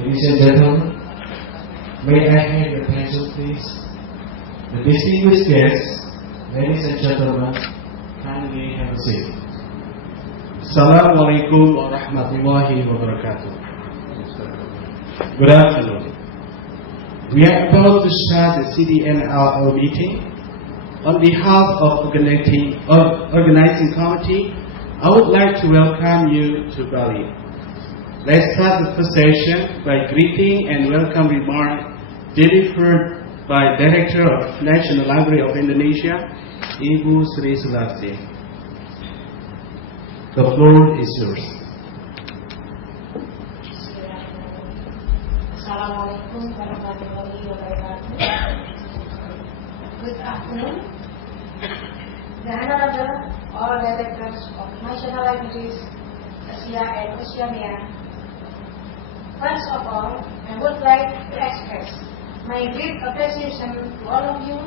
Ladies and gentlemen, may I have your attention please? The distinguished guests, ladies and gentlemen, kindly have a seat. Assalamualaikum warahmatullahi wabarakatuh. Good afternoon. We are about to start the CDNLAO meeting. On behalf of organizing committee, I would like to welcome you to Bali. Let's start the first session by greeting and welcome remarks delivered by Director of National Library of Indonesia, Ibu Sri Sularti. The floor is yours. Assalamualaikum warahmatullahi wabarakatuh. Good afternoon. The Honorable all Directors of National Libraries, Asia and Oceania. First of all, I would like to express my great appreciation to all of you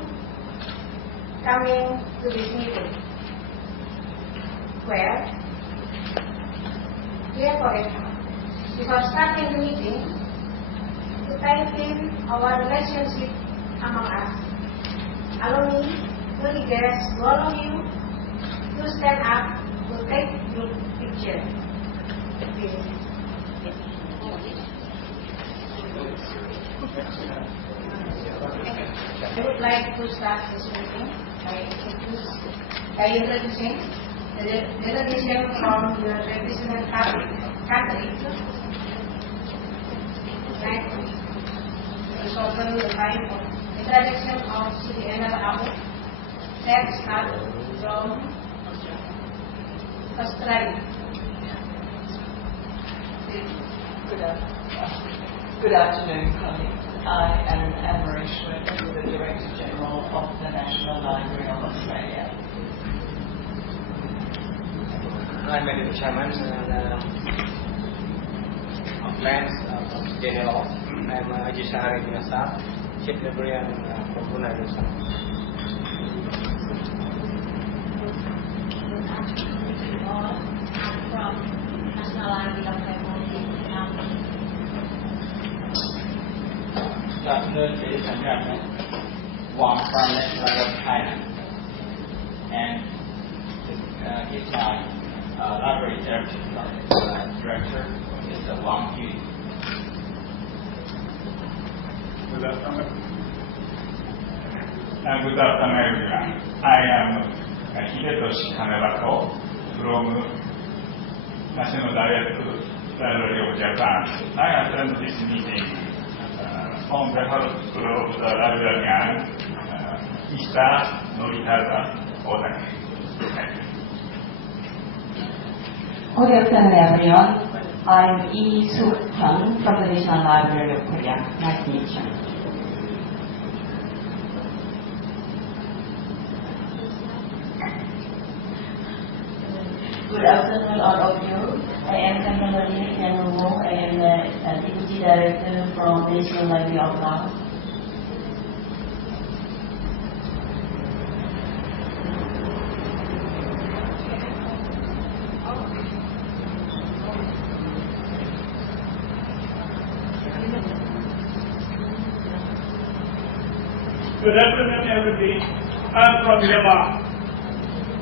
coming to this meeting, where, therefore, before starting the meeting, to tighten our relationship among us, allow me to request to all of you to stand up to take group picture. Please. I would like to start this meeting by introducing the delegation from the representative country. Like to open the line of introduction of CDNLAO. Let's start from Australia. Good afternoon, colleagues. I am Anne-Marie Schmidt, the Director General of the National Library of Australia. I'm the Chairman of Lands of CDNLAO. I'm Haji Syahari Binasa, Chief Librarian from Brunei Darussalam. I'm from National Library of Technology. Good afternoon, ladies and gentlemen. Wang from National Library of China, and he's my library director, Mr. Wang Yu. Good afternoon. Good afternoon, everyone. I am Hidetoshi Kanebato from National Library of Japan. I attend this meeting on behalf of the librarian Mr. Norihara Otake. Good afternoon, everyone. I'm Lee Suk-Hyun from the National Library of Korea. Nice to meet you. Good afternoon, all of you. I am Kamala Yanumo. I am the Deputy Director from the National Library of Laos. Good afternoon, everybody. I'm from Myanmar,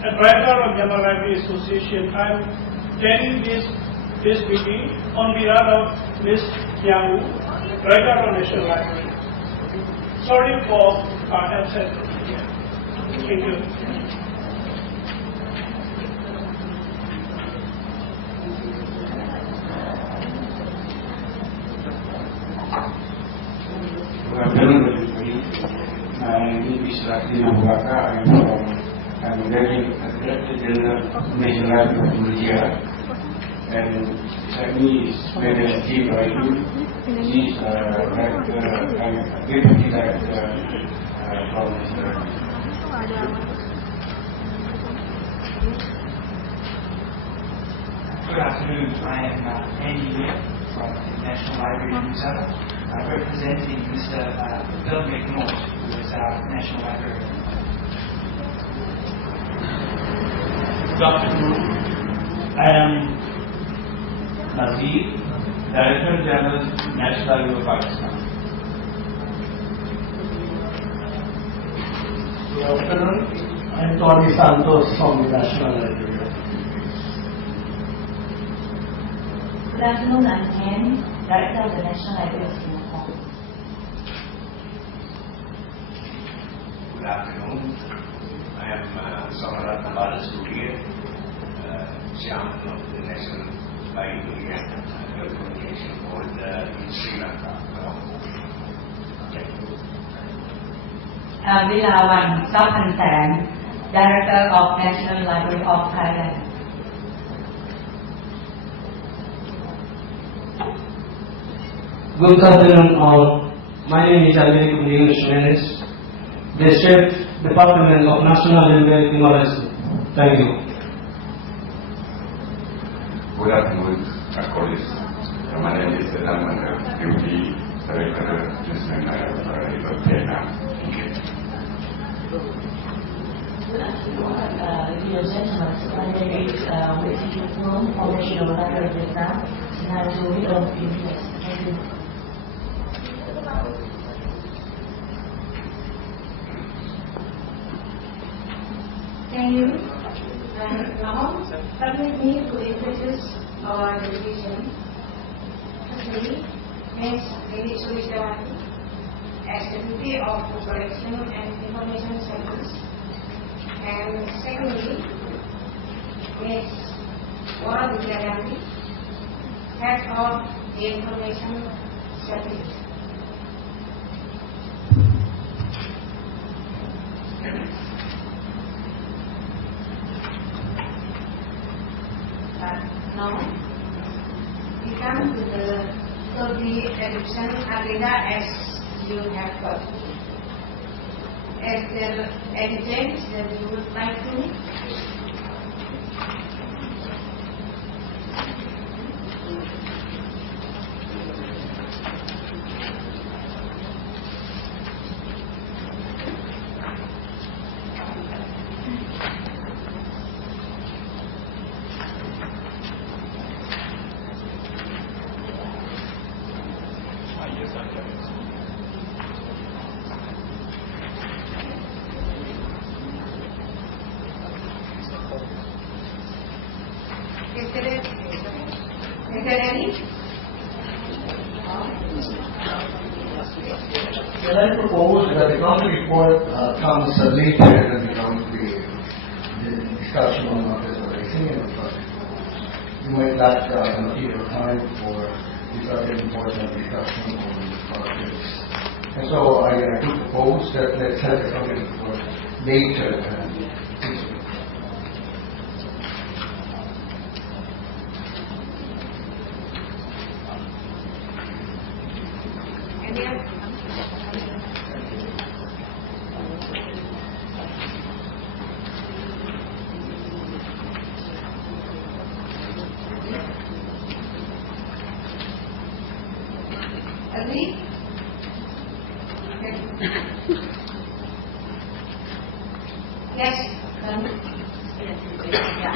advisor of Myanmar Library Association. I'm attending this meeting on behalf of Ms. Yang Wu, Director of National Library. Sorry for our absence here. Thank you. Good afternoon, everybody. My name is Lakshmi Abubakar. I'm Director General of National Library of Indonesia, and beside me is Madam G. Rayu. She is Deputy Director from National Library. Good afternoon. I am Andy Lee from the National Library of New Zealand, representing Mr. Bill McNaught, who is our National Librarian. Good afternoon. I am Nazir, Director General, National Library of Pakistan. Good afternoon. I am Tony Santos from the National Library. Good afternoon, I'm Ken, Director of the National Library of Singapore. Good afternoon. I am Samarat Balasuriya, Chairman of the National Library and Organization Board in Sri Lanka. Vilawan Sapansan, Director of National Library of Thailand. Good afternoon all. My name is Alvin English Menes, the Chief Department of National Library Timor-Leste. Thank you. Good afternoon, colleagues. My name is Edamanda, Deputy Director of National Library of Vietnam. Good afternoon, ladies and gentlemen. My name is Whitney from National Library of Vietnam. And I will read on previous. Thank you. Thank you. And now, permit me to introduce our delegation. Firstly, Ms. Lady Sulisawati, as Deputy of Collection and Information Service. And secondly, Ms. Wara Vidyagandhi, Head of the Information Service. Now, we come to the adoption agenda as you have heard. As there any change that you would like to? Is there any? Can I propose that the economic report comes later than the discussion on market racing and the project reports? You might lack material time for this other important discussion on the projects. And so I do propose that let's have the economic report later than this week. Agree? Yes. Yeah.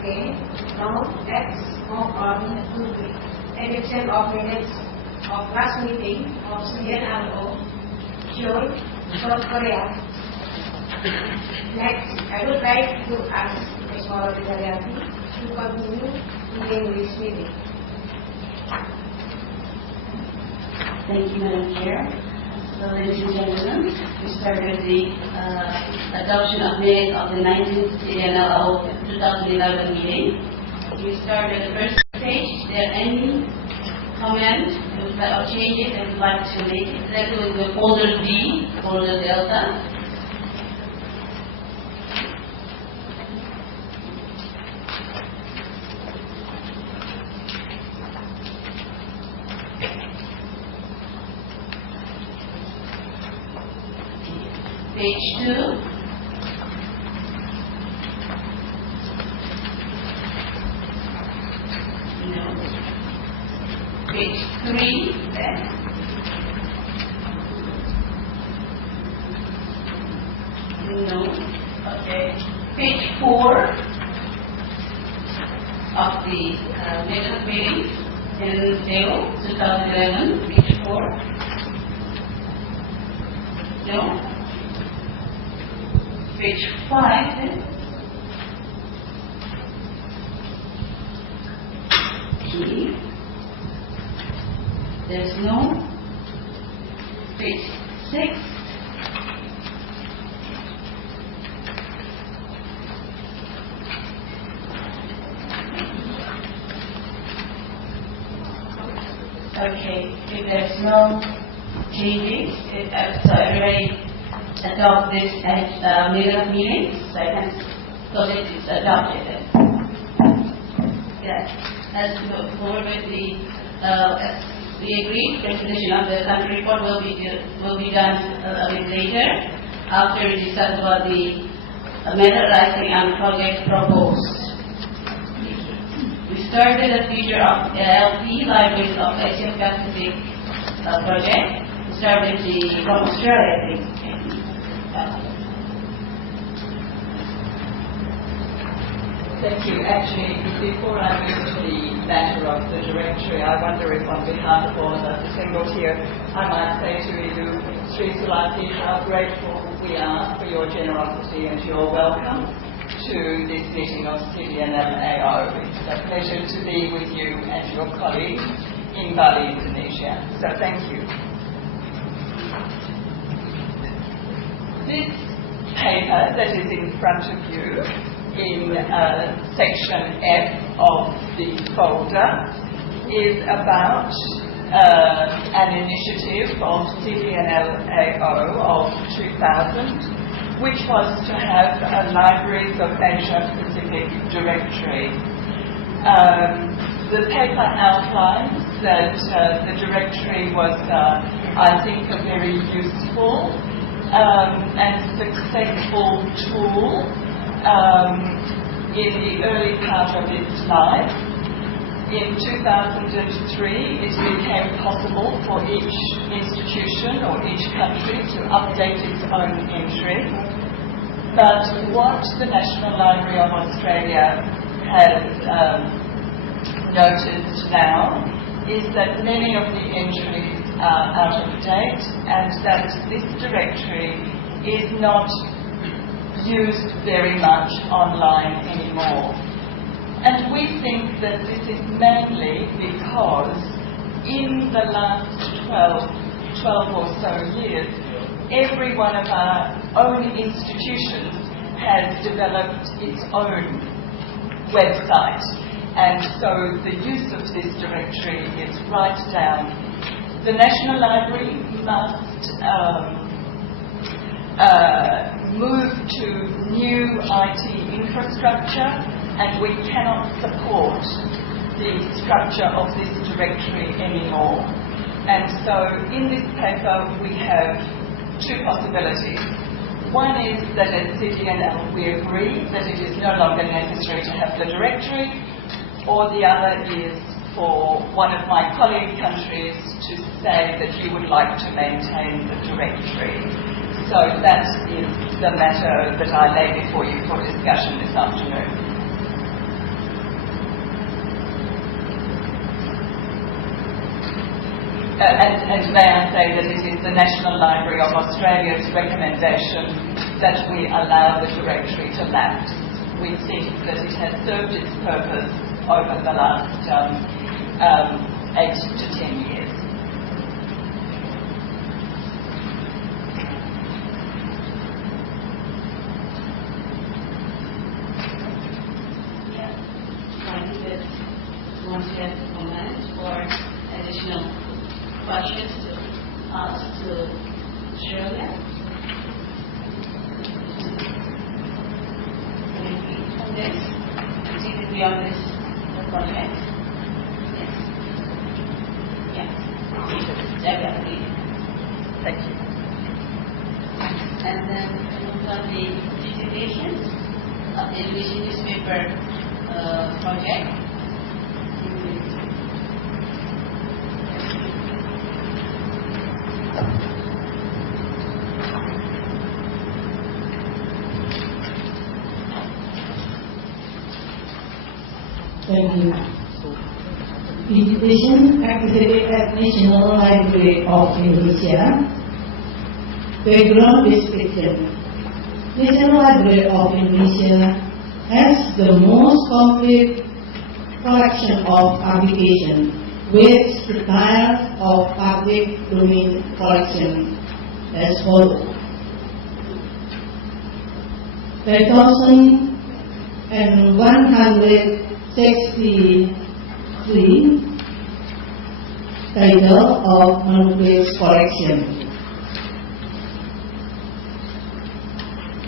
Okay. Now let's move on to the edition of minutes of last meeting of CDNLAO, Seoul, South Korea. Next, I would like to ask Ms. Wara Vidyagandhi to continue leading this meeting. Thank you, Madam Chair. So, ladies and gentlemen, we start with the adoption of minutes of the 19th CDNLAO 2011 meeting. We start with the first page. Is there any comment or changes that you'd like to make? That was the folder D, folder Delta. Page 2. page 3 then. No. Okay. Page 4 of the minute meeting in Seoul, 2011, page 4. No. Page 5 then. Okay. There's no. Page 6. Okay, if there's no changes, so everybody adopt this as minute of meeting, so I can call it is adopted. Yes, as we go forward with the, as we agreed, presentation of the country report will be done a bit later after we discuss about the matter arising on project proposed. We started a feature of LP Libraries of Asia Pacific project. We started from Australia, I think. Thank you. Actually, before I move to the matter of the directory, I wonder if on behalf of all of us assembled here, I might say to you, Sri Sulati, how grateful we are for your generosity and your welcome to this meeting of CDNLAO. It's a pleasure to be with you and your colleagues in Bali, Indonesia. So thank you. This paper that is in front of you in section F of the folder is about an initiative of CDNLAO of 2000, which was to have a Libraries of Asia Pacific directory. The paper outlines that the directory was, I think, a very useful and successful tool in the early part of its life. In 2003, it became possible for each institution or each country to update its own entry. But what the National Library of Australia has noticed now is that many of the entries are out of date and that this directory is not used very much online anymore. And we think that this is mainly because in the last 12 or so years, every one of our own institutions has developed its own website. And so the use of this directory is right down. The National Library must move to new IT infrastructure, and we cannot support the structure of this directory anymore. And so in this paper we have two possibilities. One is that at CDNL we agree that it is no longer necessary to have the directory, or the other is for one of my colleague countries to say that you would like to maintain the directory. So that is the matter that I lay before you for discussion this afternoon. And may I say that it is the National Library of Australia's recommendation that we allow the directory to lapse. We think that it has served its purpose over the last 8 to 10 years. Wanted to comment or additional questions to ask to Australia? Anything on this? Particularly on this project? Yes. Yeah. Definitely. Thank you. And then on the presentations of the Indonesian newspaper project. Visitation activity at National Library of Indonesia. Background description. National Library of Indonesia has the most complete collection of publications with the type of public domain collection as follows. 1,163 title of manuscript collection,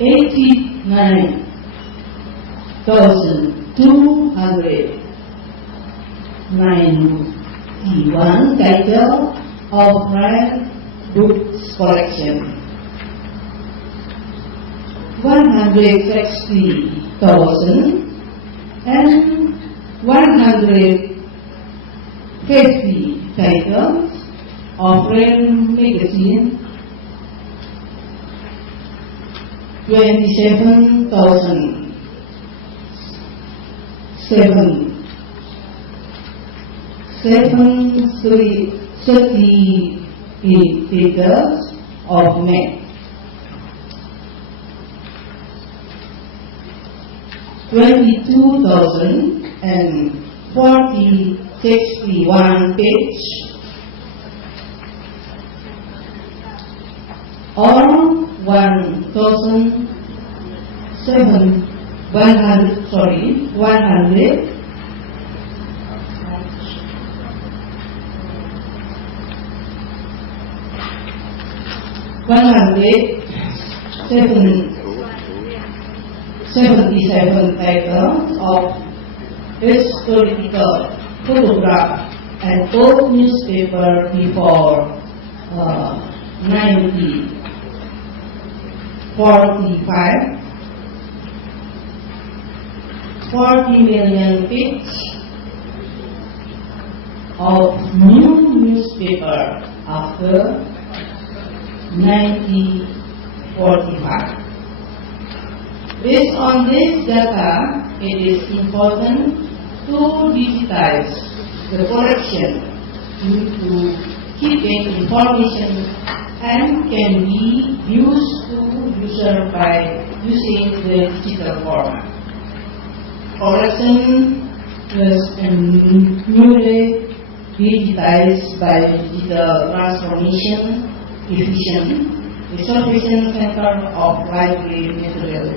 89,291 title of rare books collection, 160,150 titles of rare magazine, 27,738 titles of map, 22,061 page or 177 titles of historical photograph and old newspaper before 1945, 40 million page of new newspaper after 1945. Based on this data, it is important to digitize the collection due to keeping information and can be used to user by using the digital format. Collection was newly digitized by digital transformation division, the Reservation Center of Library Material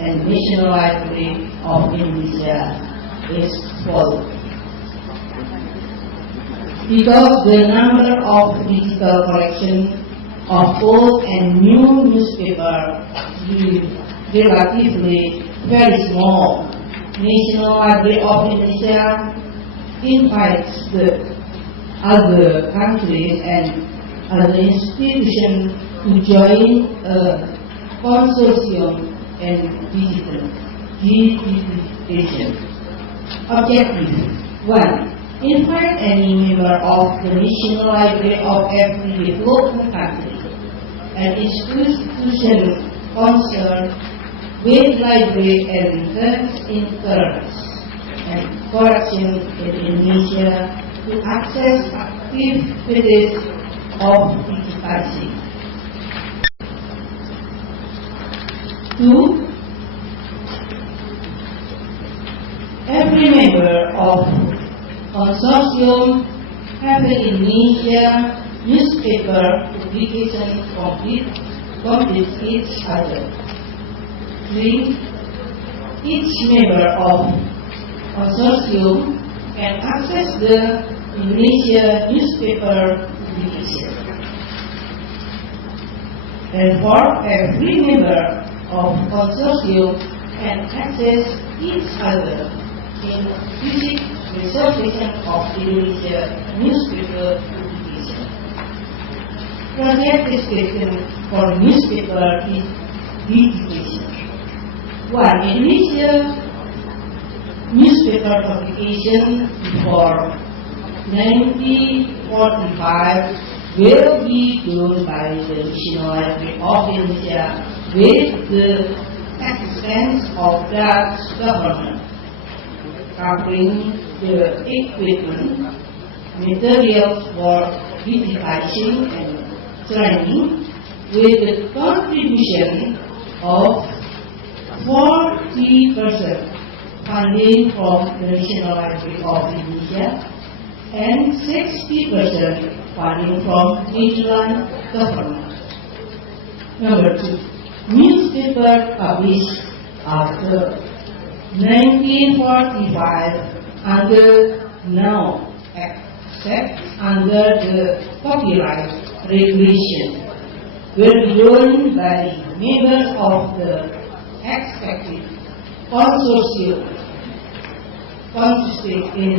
and National Library of Indonesia is full. Because the number of digital collection of old and new newspaper is relatively very small, National Library of Indonesia invites the other countries and other institutions to join a consortium and digitization. Objective 1. Invite any member of the National Library of every developing country and institution concerned with library and research interests and collection in Indonesia to access activities of digitizing. 2. Every member of consortium have an Indonesia newspaper publication completes each other. 3. Each member of consortium can access the Indonesia newspaper publication. Therefore, every member of consortium can access each other in physical reservation of Indonesia newspaper publication. Project description for newspaper is digitization. 1. Indonesia newspaper publication before 1945 will be done by the National Library of Indonesia with the assistance of Dutch government. covering the equipment, materials for digitizing and training, with the contribution of 40% funding from the National Library of Indonesia and 60% funding from regional government. Number 2, newspaper published after 1945 under now except under the copyright regulation were owned by members of the expected consortium consisting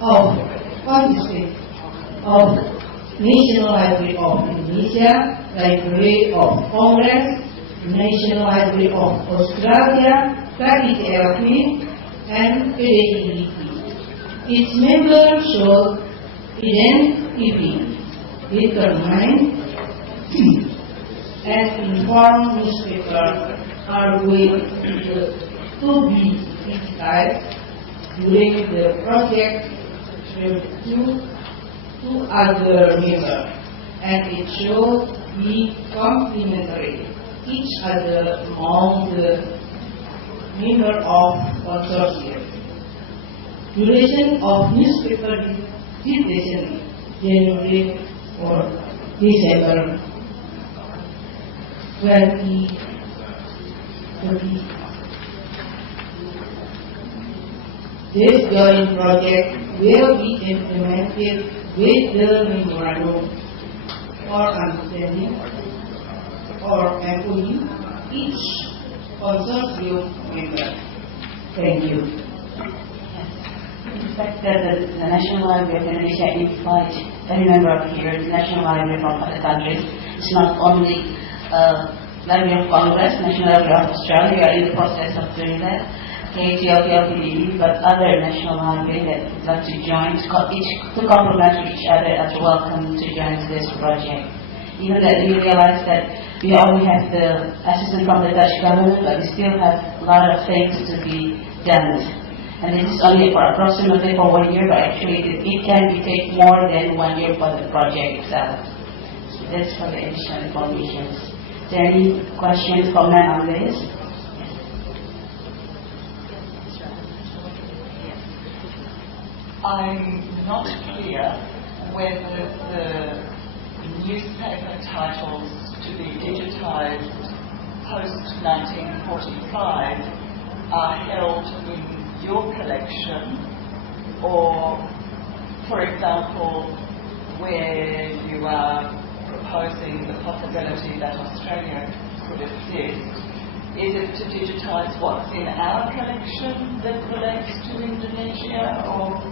of National Library of Indonesia, Library of Congress, National Library of Australia, CDNLAO, and CDNLAO. Its members should identify, determine, and inform newspapers are going to be digitized during the project with two other members, and it should be complementary each other among the members of consortium. Duration of newspaper digitization, January or December 2030. This joint project will be implemented with the memorandum or understanding or MOU each consortium member. Thank you. In fact, the National Library of Indonesia implies every member of here, the National Library from other countries. It's not only Library of Congress, National Library of Australia, we are in the process of doing that. KTLPLPD, but other national library that would like to join, to complement each other as welcome to join this project. Even that we realize that we only have the assistance from the Dutch government, but we still have a lot of things to be done. And this is only for approximately for 1 year, but actually it can take more than 1 year for the project itself. So that's for the additional information. Is there any questions, comment on this? I'm not clear whether the newspaper titles to be digitized post-1945 are held in your collection, or, for example, where you are proposing the possibility that Australia could exist. Is it to digitize what's in our collection that relates to Indonesia, or?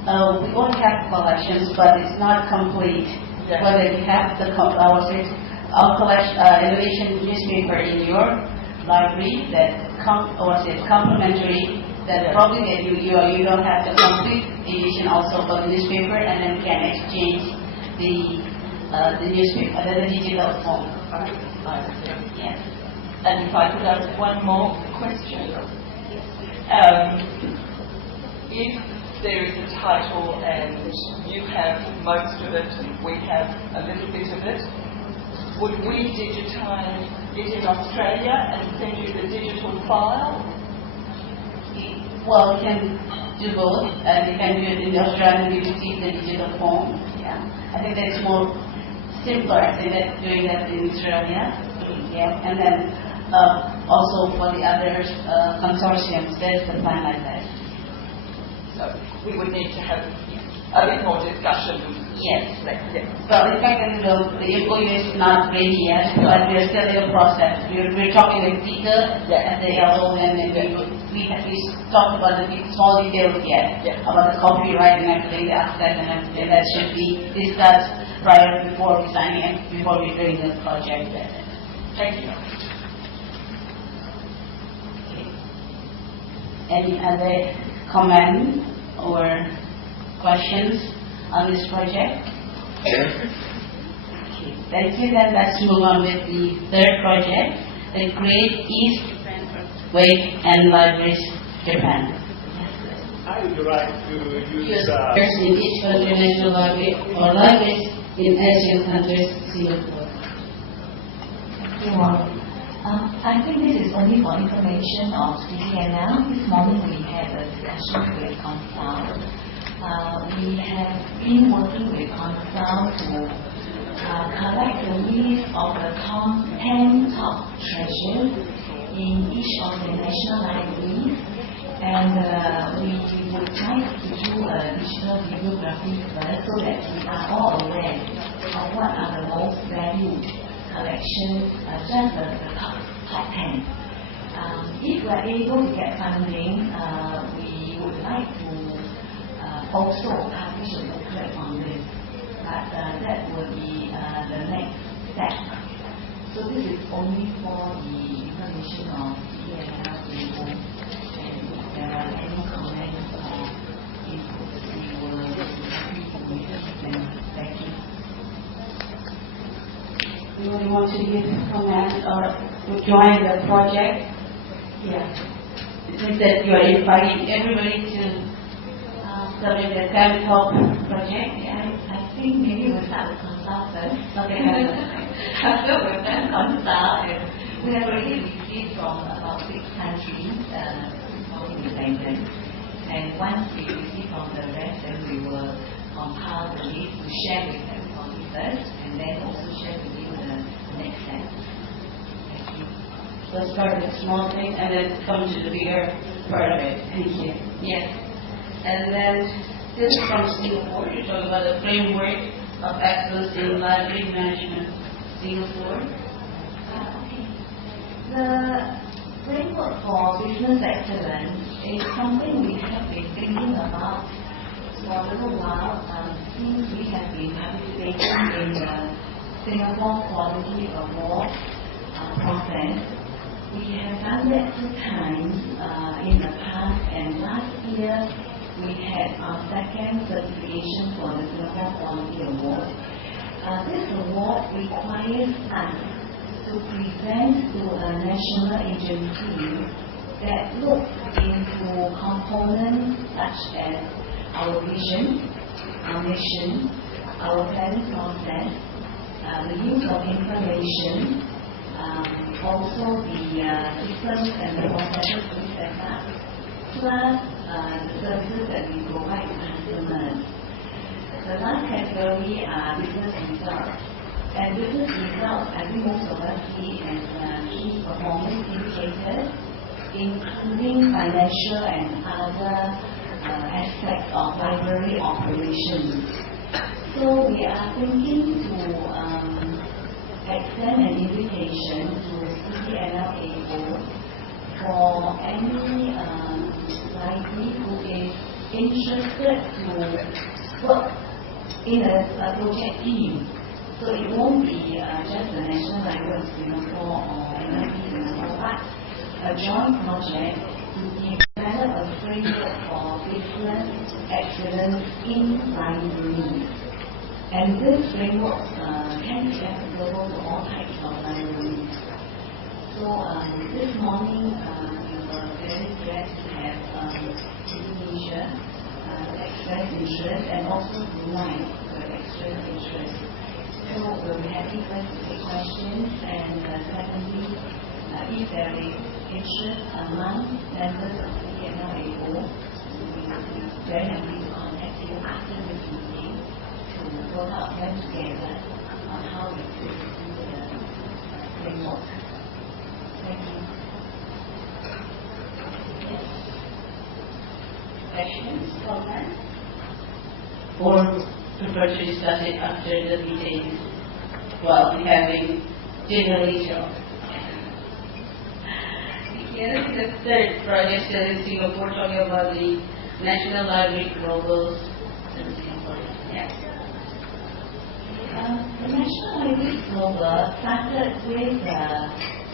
We all have collections, but it's not complete. Yes. Whether you have our collection, Indonesian newspaper in your library that complementary, that probably that you don't have the complete edition also for the newspaper, and then can exchange the newspaper, the digital form. Yes. And if I could ask one more question. If there is a title and you have most of it and we have a little bit of it, would we digitize it in Australia and send you the digital file? Well, we can do both. We can do it in Australia and you receive the digital form. Yeah, I think that's more simpler than doing that in Australia. Yeah, and then also for the other consortiums, there's the plan like that. So we would need to have a bit more discussion. Yes. Well, in fact, the MOU is not ready yet, but we are still in the process. We're talking with Peter at the LO, and then we talked about the small details yet about the copyright and everything, the access and everything that should be discussed before we signing it, before we're doing the project. Thank you. Okay. Any other comment or questions on this project? Okay, thank you. Then let's move on with the third project, the Great East Wake and Libraries Japan. I would like to use First in each country national library or libraries in Asian countries, Singapore. I think this is only for information of CDNL. This morning we had a discussion with Consult. We have been working with Consult to collect the list of the top 10 top treasures in each of the national libraries, and we would like to do a digital bibliography first so that we are all aware of what are the most valued collections, just the top 10. If we are able to get funding, we would like to also publish a booklet on this, but that will be the next step. So this is only for the information of CDNLAO, and if there are any comments or inputs, we will be happy to receive them. Thank you. You want to give comments or to join the project? Yeah. It means that you are inviting everybody to submit the 10 top project. Yeah, I think maybe we'll start with Consult first. Okay. After we've done Consult, we have already received from about 6 countries, including Thailand. And once we receive from the rest, then we will compile the list to share with everybody first, and then also share with you the next step. Thank you. Let's start with small things and then come to the bigger part of it. Thank you. Yes. And then this is from Singapore. You're talking about the framework of excellence in library management. Singapore. Okay. The framework for business excellence is something we have been thinking about for a little while since we have been participating in the Singapore Quality Award process. We have done that 2 times in the past, and last year we had our 2nd certification for the Singapore Quality Award. This award requires us to present to a national agency that looks into components such as our vision, our mission, our planning process, the use of information, also the systems and the processes we set up, plus the services that we provide to customers. The last category are business results. And business results, I think most of us see as key performance indicators, including financial and other aspects of library operations. So we are thinking to extend an invitation to CDNLAO for any library who is interested to work in a project team. So it won't be just the National Library of Singapore or NIP Singapore, but a joint project to develop a framework for business excellence in libraries. And this framework can be applicable to all types of libraries. So this morning we were very glad to have Indonesia express interest, and also Brunei express interest. So we'll be happy first to take questions, and secondly, if there is interest among members of CDNLAO, we will be very happy to contact you after this meeting to work out them together on how we could do the framework. Thank you. Yes. Questions, comments? Or prefer to discuss it after the meeting while having dinner later on? Here is the 3rd project still in Singapore, talking about the National Library Global in Singapore. Yes. The National Library Global started with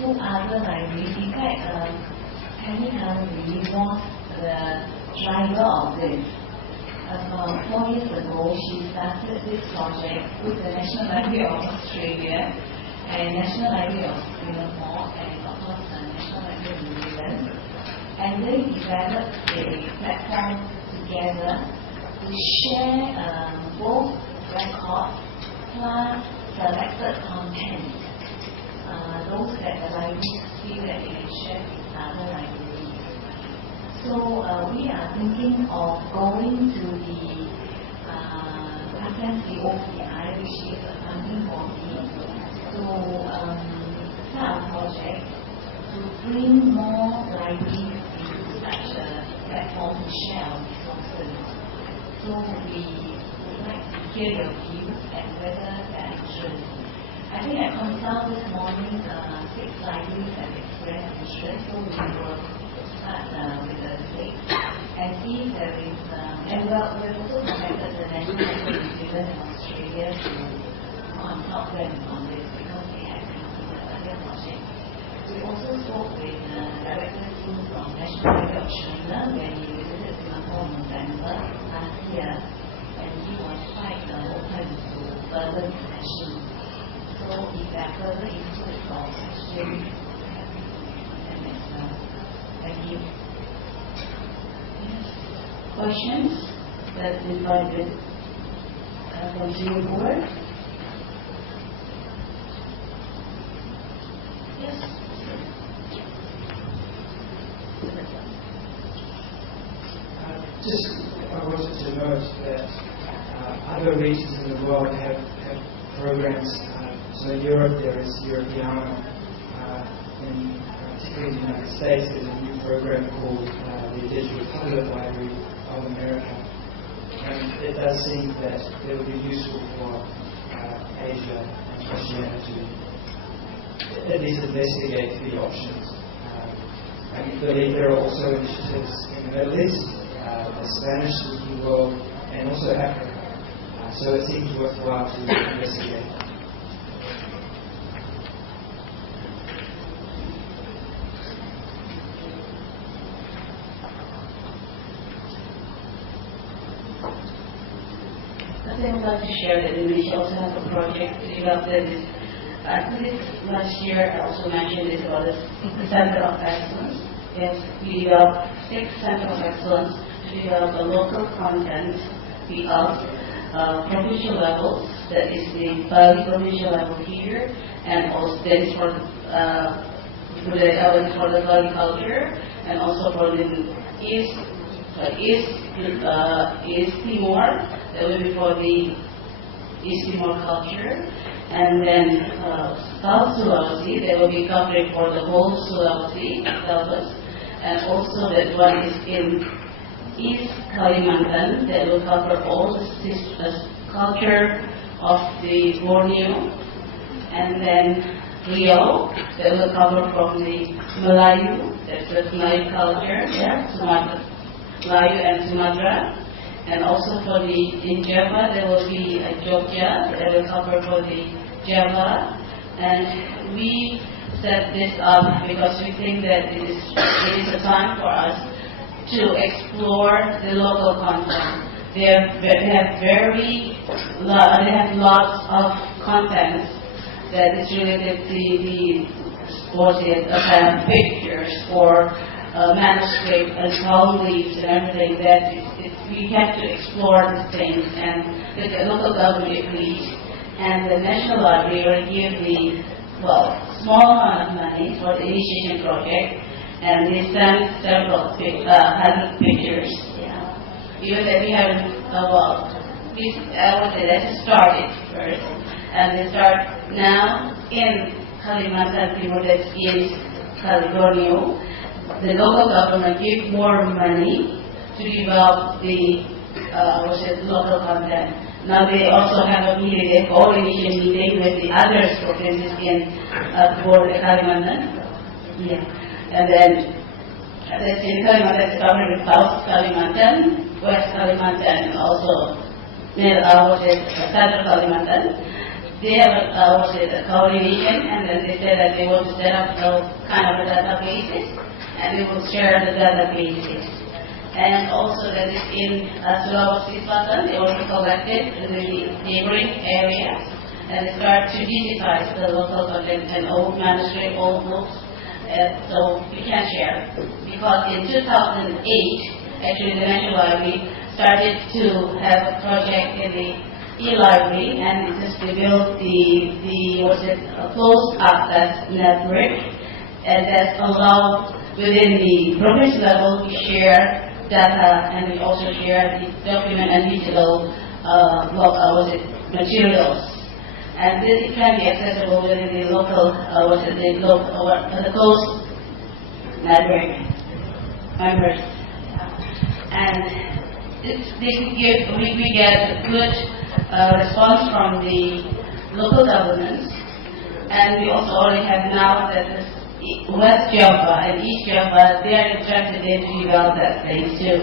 2 other libraries. In fact, Penny Currently was the driver of this. About 4 years ago, she started this project with the National Library of Australia and National Library of Singapore, and of course the National Library of New Zealand. And they developed a platform together to share both records plus selected content. Those that the libraries feel that they can share with other libraries. So we are thinking of going to the Asean COPI, which is a funding body, to start a project to bring more libraries into such a platform to share our resources. So we would like to hear your views and whether there are interest. I think at Consult this morning, 6 libraries have expressed interest, so we will start with the 6 and see if there is, and we've also contacted the National Library of New Zealand and Australia to consult them on this because they have considered other projects. We also spoke with the director team from National Library of China when he visited Singapore in November last year, and he was quite open to further discussion. So if there are further input or questions, happy to them as well. Thank you. Questions? Let's invite the continuing board. Yes. I wanted to note that other regions in the world have programs. So in Europe there is Europeana, particularly in the United States there's a new program called the Digital Public Library of America. And it does seem that it would be useful for Asia and Oceania to at least investigate the options. I believe there are also initiatives in the Middle East, the Spanish-speaking world, and also Africa. So it seems worthwhile to investigate. I would like to share that Indonesia also has a project to develop this. Last year I also mentioned this about the Center of Excellence. Yes, we developed 6 Centers of Excellence to develop the local content of provincial levels. That is the Bali provincial level here, and also that is for the Bali culture, and also for the East Timor, that will be for the East Timor culture, and then South Sulawesi, that will be covering for the whole Sulawesi, and also that one is in East Kalimantan, that will cover all the culture of the Borneo, and then Rio, that will cover from the Melayu, that's the Melayu culture, Sumatra. Melayu and Sumatra, and also for in Java there will be Jogja that will cover for the Java, and we set this up because we think that it is a time for us to explore the local content. They have lots of content that is related to the pictures or manuscript and palm leaves and everything, that we have to explore these things, and the local government agrees, and the National Library will give the small amount of money for the initiation project, and they send several 100 pictures. Even that we haven't I would say let's start it first, and they start now in Kalimantan Timur, that's in Borneo. The local government give more money to develop the local content. Now they also have a meeting, a coordination meeting with the other provinces in for the Kalimantan. And then that's in Kalimantan, it's covering South Kalimantan, West Kalimantan, and also Central Kalimantan. They have a coordination, and then they said that they want to set up a kind of a databases, and we will share the databases. And also that is in Sulawesi Selatan, they also collected in the neighboring areas, and they start to digitize the local content and old manuscript, old books, so we can share. Because in 2008, actually the National Library started to have a project in the e-library, and it is to build the closed access network, and that allows within the province level we share data, and we also share the document and digital materials, and this can be accessible within the local the closed network members, and we get a good response from the local governments, and we also already have now that West Java and East Java, they are interested in to develop that place too.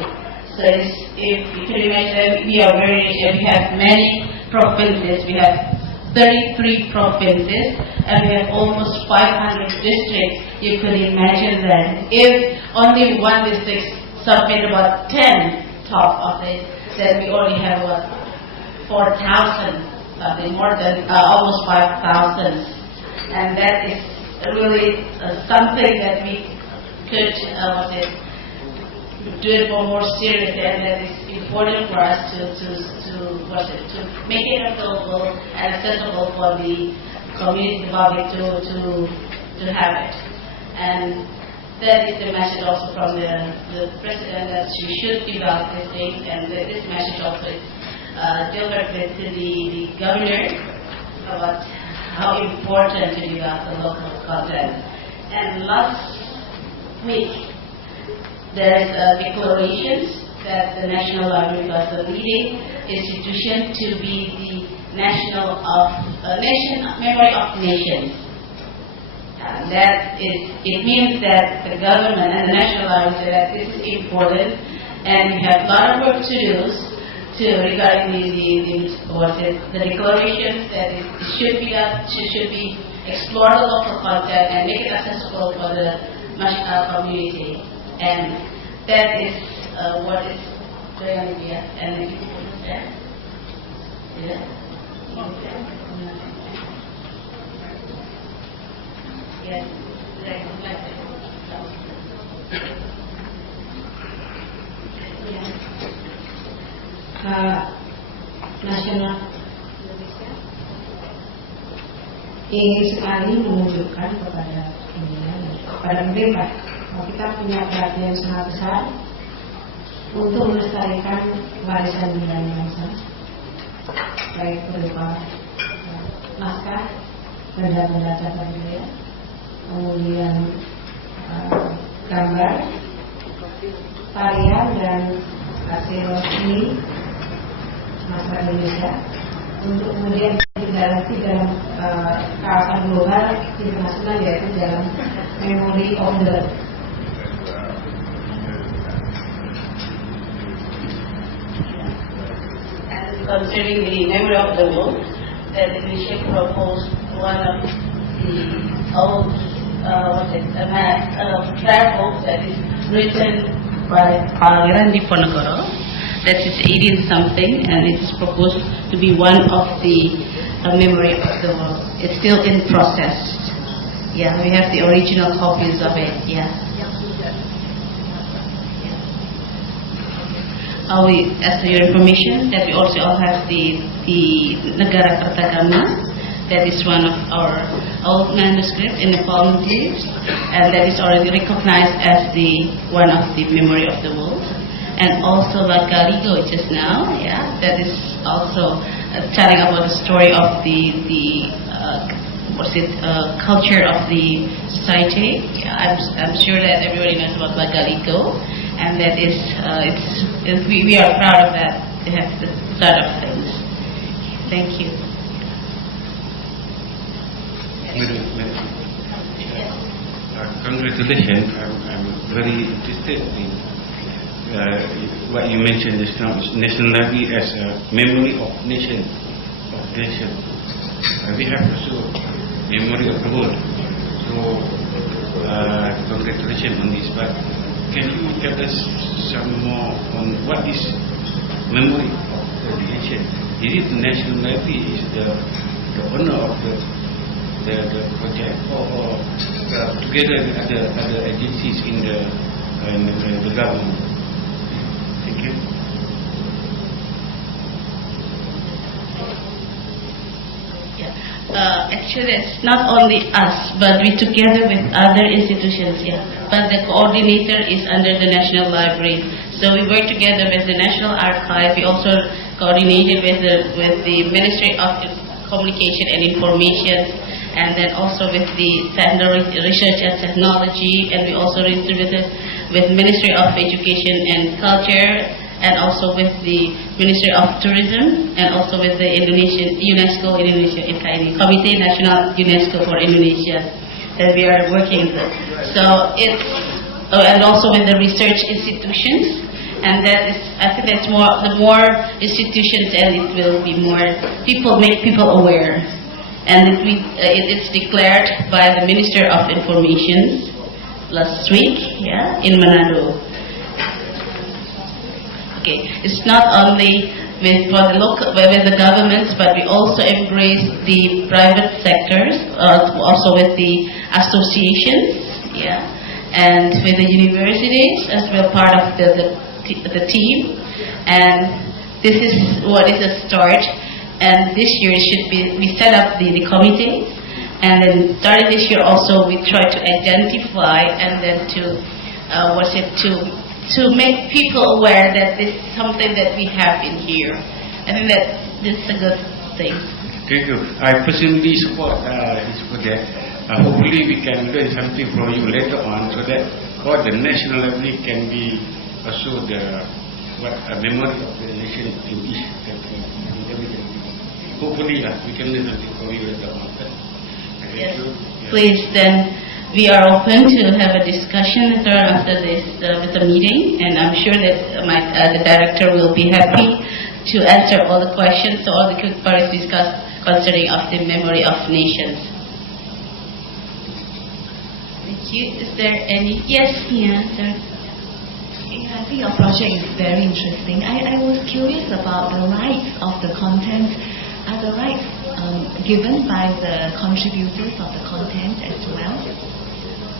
So if you can imagine, we are very rich, and we have many provinces. We have 33 provinces, and we have almost 500 districts. You could imagine that if only one district submit about 10 top of it, then we already have 4,000, more than almost 5,000, and that is really something that we could do it for more serious, and that is important for us to make it available and accessible for the community, public to have it. And that is the message also from the president, that she should develop these things, and this message also is delivered to the governor about how important to develop the local content. And last week, there's declarations that the National Library was the leading institution to be the memory of nations. It means that the government and the National Library said that this is important, and we have a lot of work to do regarding the declarations that it should be explore the local content and make it accessible for the community, and that is what is going on here. And if you put it there, yes, Nasional ingin sekali menunjukkan kepada pemerintah bahwa kita punya perhatian sangat besar untuk melestarikan warisan budaya bangsa, baik berupa naskah, benda-benda cagar budaya, kemudian gambar, tarian, dan hasil seni masyarakat Indonesia untuk kemudian diadopsi dalam kawasan global internasional, yaitu dalam Memory of the concerning the Memory of the World, that we should propose one of the old draft book that is written by Pangeran Diponegoro. That is 18 something, and it's proposed to be one of the Memory of the World. It's still in process. Yeah, we have the original copies of it. Yeah. As for your information, that we also have the Negara Kertagama. That is one of our old manuscript in the palm leaves, and that is already recognized as one of the Memory of the World. And also Bagaligo just now, yeah, that is also telling about the story of the culture of the society. Yeah, I'm sure that everybody knows about Bagaligo, and that is we are proud of that. To have this sort of things. Thank you. Congratulations. I'm very interested in what you mentioned just now, National Library as a memory of nation. We have also memory of the world. So congratulations on this. But can you tell us some more on what is memory of the nation? Is it the National Library is the owner of the project, or together with other agencies in the government. Thank you. Actually, it's not only us, but we together with other institutions, But the coordinator is under the National Library. So we work together with the National Archive. We also coordinated with the Ministry of Communication and Information, and then also with the Center of Research and Technology, and we also distributed with Ministry of Education and Culture, and also with the Ministry of Tourism, and also with the UNESCO Indonesia Committee National UNESCO for Indonesia that we are working with. So it's and also with the research institutions, and that is, I think that's more, the more institutions, and it will be more people, make people aware, and it's declared by the Minister of Information last week, in Manado. Okay, it's not only with the governments, but we also embrace the private sectors, also with the associations, and with the universities as well, part of the team. And this is what is a start. And this year we set up the committee, and then starting this year also we try to identify and then to make people aware that this is something that we have in here. I think that this is a good thing. Thank you. I personally support this project. Hopefully we can learn something from you later on, so that all the national library can be also the memory of the nation in each country. Hopefully we can learn something from you later on. Thank you. Please, then. We are open to have a discussion after this with the meeting, and I'm sure that the director will be happy to answer all the questions, all the queries discussed concerning of the memory of nations. Thank you. Is there any? Yes, sir. I think your project is very interesting. I was curious about the rights of the content. Are the rights given by the contributors of the content as well?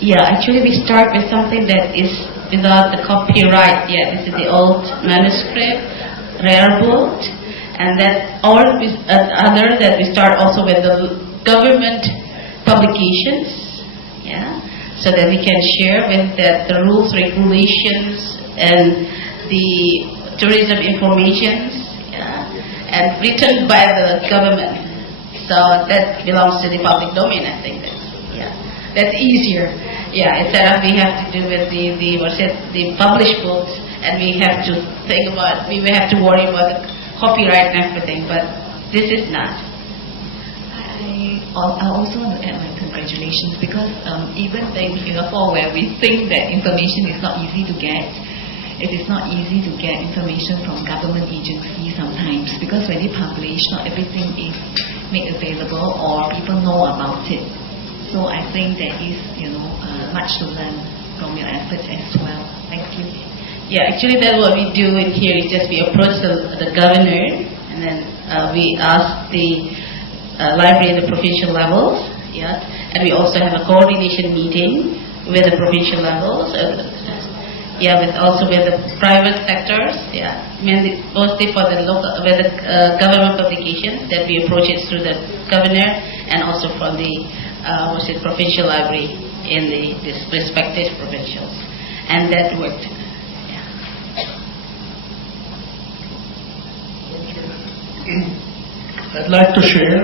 Actually we start with something that is without the copyright. This is the old manuscript, rare book, and that all other that we start also with the government publications, so that we can share with the rules, regulations, and the tourism information, and written by the government. So that belongs to the public domain, I think. That's easier. Instead of we have to do with the published books, and we have to think about, we have to worry about the copyright and everything, but this is not. I also want to add my congratulations, because even in Singapore, where we think that information is not easy to get, it is not easy to get information from government agencies sometimes, because when they publish, not everything is made available or people know about it. So I think there is, much to learn from your efforts as well. Thank you. Actually that's what we do in here, is just we approach the governor, and then we ask the library at the provincial levels, and we also have a coordination meeting with the provincial levels, also with the private sectors, mainly mostly for the local, with the government publications, that we approach it through the governor, and also from the provincial library in the respective provincials, and that worked. I'd like to share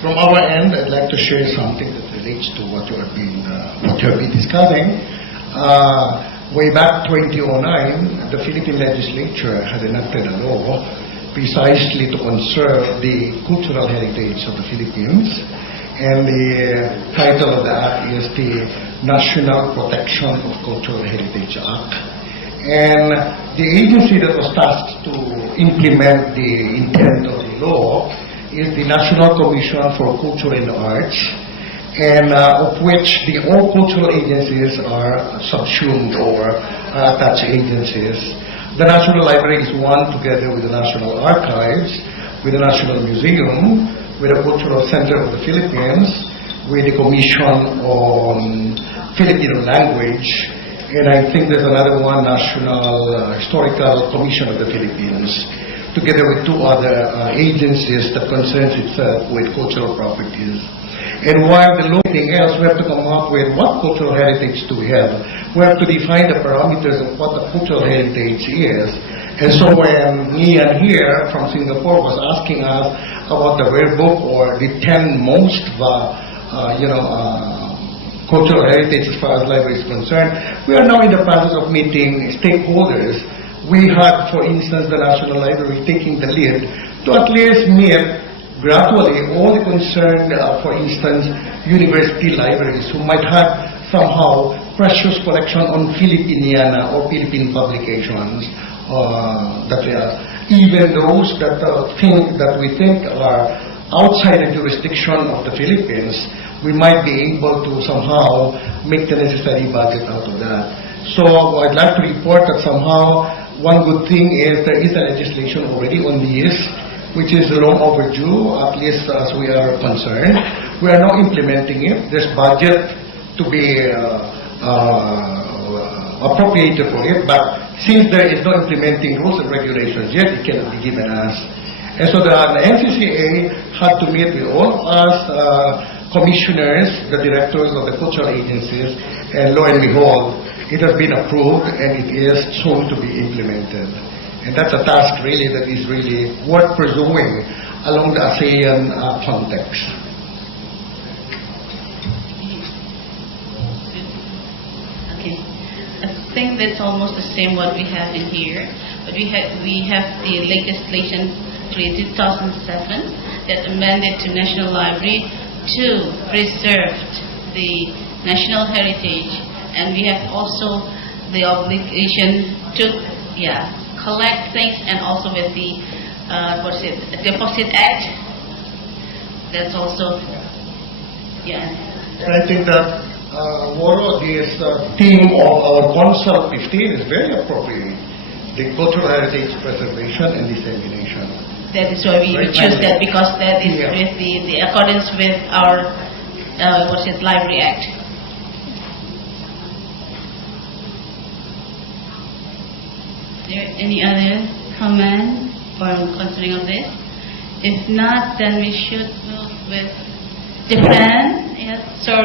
from our end. I'd like to share something that relates to what you have been discussing. Way back 2009, the Philippine legislature had enacted a law precisely to conserve the cultural heritage of the Philippines, and the title of the act is the National Protection of Cultural Heritage Act. And the agency that was tasked to implement the intent of the law is the National Commission for Culture and Arts, and of which all cultural agencies are subsumed or attached agencies. The National Library is one, together with the National Archives, with the National Museum, with the Cultural Center of the Philippines, with the Commission on Filipino Language, and I think there's another one, National Historical Commission of the Philippines, together with two other agencies that concerns itself with cultural properties. And while the looking else, we have to come up with what cultural heritage do we have. We have to define the parameters of what the cultural heritage is. And so when Nian here from Singapore was asking us about the rare book or the 10 most cultural heritage as far as library is concerned, we are now in the process of meeting stakeholders. We had, for instance, the National Library taking the lead to at least meet gradually all the concerned, for instance, university libraries who might have somehow precious collection on Filipiniana or Philippine publications, even those that we think are outside the jurisdiction of the Philippines, we might be able to somehow make the necessary budget out of that. So I'd like to report that somehow one good thing is there is a legislation already on this, which is long overdue, at least as we are concerned. We are now implementing it. There's budget to be appropriated for it, but since there is no implementing rules and regulations yet, it cannot be given us. And so the NCCA had to meet with all of us, commissioners, the directors of the cultural agencies, and lo and behold, it has been approved and it is soon to be implemented. And that's a task really that is really worth pursuing along the ASEAN context. Okay. I think that's almost the same what we have in here. But we have the legislation 2007 that amended to National Library to preserve the national heritage, and we have also the obligation to collect things, and also with the Deposit Act. That's also And I think that Waro, this theme of our Council 15 is very appropriate. The cultural heritage preservation and dissemination. That is why we choose that, because that is with the accordance with our Library Act. Is there any other comment or concerning of this? If not, then we should move with Japan. Yes, sorry.